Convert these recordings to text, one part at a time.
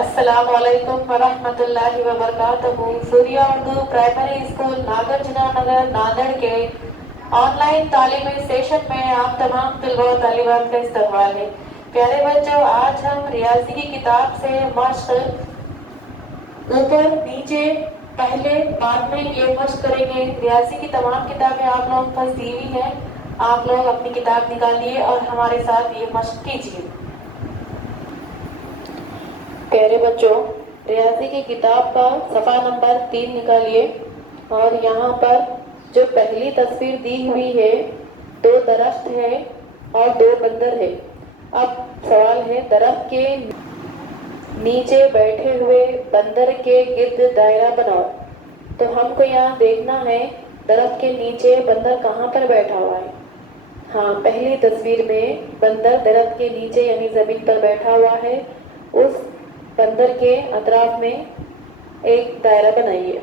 अस्सलामुअलैकुम वरहमतुल्लाहि वबरकातुहू। Surya Urdu primary school Nagarjuna नगर नांदेड़ के ऑनलाइन तालीमी सेशन में आप तमाम तलबा व तालिबात का इस्तकबाल है। प्यारे बच्चों, आज हम रियाजी की किताब से मश्क ऊपर नीचे पहले बाद में ये मश्क करेंगे। रियाजी की तमाम किताबें आप लोगों के पास दी हुई हैं। आप लोग अपनी किताब निकालिए और हमारे साथ ये मश्क कीजिए। प्यारे बच्चों, रियाजी की किताब का सफ़ा नंबर 3 निकालिए और यहाँ पर जो पहली तस्वीर दी हुई है, 2 दरख्त है और 2 बंदर है। अब सवाल है, दरख्त के नीचे बैठे हुए बंदर के गिर्द दायरा बनाओ। तो हमको यहाँ देखना है दरख्त के नीचे बंदर कहाँ पर बैठा हुआ है। हाँ, पहली तस्वीर में बंदर दरख्त के नीचे यानी ज़मीन पर बैठा हुआ है। उस बंदर के अतराफ में एक दायरा बनाइए।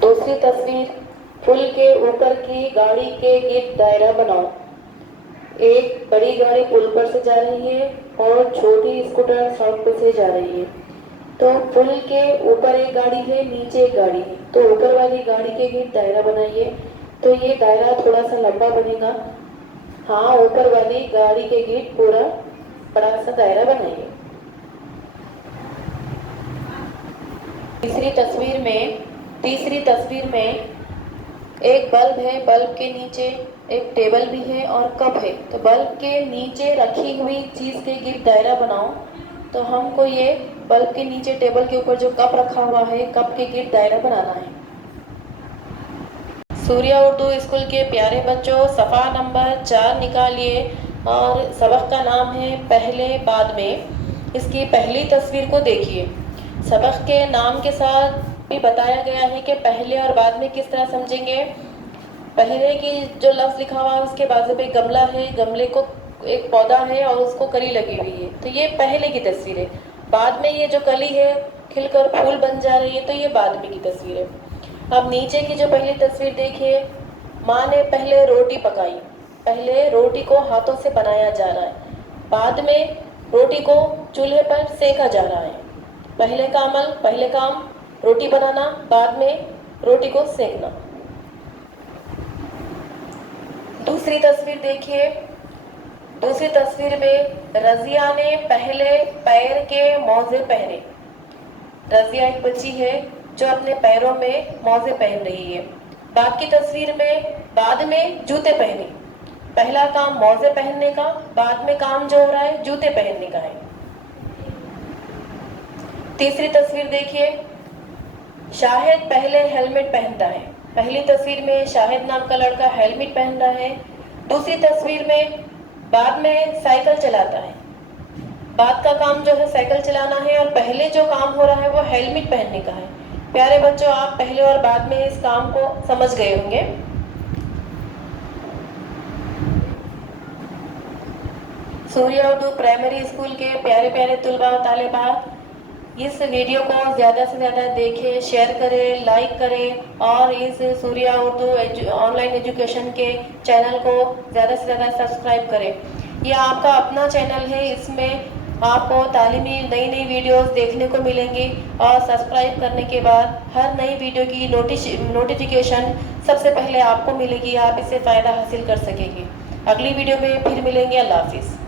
दूसरी तस्वीर, पुल के ऊपर की गाड़ी के गिर्द दायरा बनाओ। एक बड़ी गाड़ी पुल पर से जा रही है और छोटी स्कूटर सड़क पर से जा रही है। तो पुल के ऊपर एक गाड़ी है, नीचे एक गाड़ी है, तो ऊपर वाली गाड़ी के गिर्द दायरा बनाइए। तो ये दायरा थोड़ा सा लंबा बनेगा। हाँ, ऊपर वाली गाड़ी के गिर्द पूरा बड़ा सा दायरा बनाइए। तीसरी तस्वीर में एक बल्ब है, बल्ब के नीचे एक टेबल भी है और कप है। तो बल्ब के नीचे रखी हुई चीज़ के गिर्द दायरा बनाओ। तो हमको ये बल्ब के नीचे टेबल के ऊपर जो कप रखा हुआ है, कप के गिर्द दायरा बनाना है। सूर्या उर्दू स्कूल के प्यारे बच्चों, सफ़ा नंबर 4 निकालिए और सबक का नाम है पहले बाद में। इसकी पहली तस्वीर को देखिए। सबक के नाम के साथ भी बताया गया है कि पहले और बाद में किस तरह समझेंगे। पहले की जो लफ्ज़ लिखा हुआ है उसके बाजू पे गमला है, गमले को एक पौधा है और उसको कली लगी हुई है, तो ये पहले की तस्वीर है। बाद में ये जो कली है खिलकर फूल बन जा रही है, तो ये बाद में की तस्वीर है। अब नीचे की जो पहली तस्वीर देखिए, माँ ने पहले रोटी पकाई। पहले रोटी को हाथों से बनाया जा रहा है, बाद में रोटी को चूल्हे पर सेका जा रहा है। पहले काम रोटी बनाना, बाद में रोटी को सेकना। दूसरी तस्वीर देखिए। दूसरी तस्वीर में रज़िया ने पहले पैर के मोज़े पहने। रज़िया एक बच्ची है जो अपने पैरों में मोज़े पहन रही है। बाकी तस्वीर में बाद में जूते पहने। पहला काम मोज़े पहनने का, बाद में काम जो हो रहा है जूते पहनने का है। तीसरी तस्वीर देखिए। शाहिद पहले हेलमेट पहनता है। पहली तस्वीर में शाहिद नाम का लड़का हेलमेट पहन रहा है। दूसरी तस्वीर में बाद में साइकिल चलाता है। बाद का काम जो है साइकिल चलाना है और पहले जो काम हो रहा है वो हेलमेट पहनने का है। प्यारे बच्चों, आप पहले और बाद में इस काम को समझ गए होंगे। सूर्या उर्दू प्राइमरी स्कूल के प्यारे प्यारे तुलबा और तालिबात, इस वीडियो को ज़्यादा से ज़्यादा देखें, शेयर करें, लाइक करें और इस सूर्या उर्दू ऑनलाइन एजुकेशन के चैनल को ज़्यादा से ज़्यादा सब्सक्राइब करें। यह आपका अपना चैनल है, इसमें आपको तालीमी नई वीडियोस देखने को मिलेंगी और सब्सक्राइब करने के बाद हर नई वीडियो की नोटिफिकेशन सबसे पहले आपको मिलेगी। आप इससे फ़ायदा हासिल कर सकेंगे। अगली वीडियो में फिर मिलेंगे। अल्लाह हाफिज़।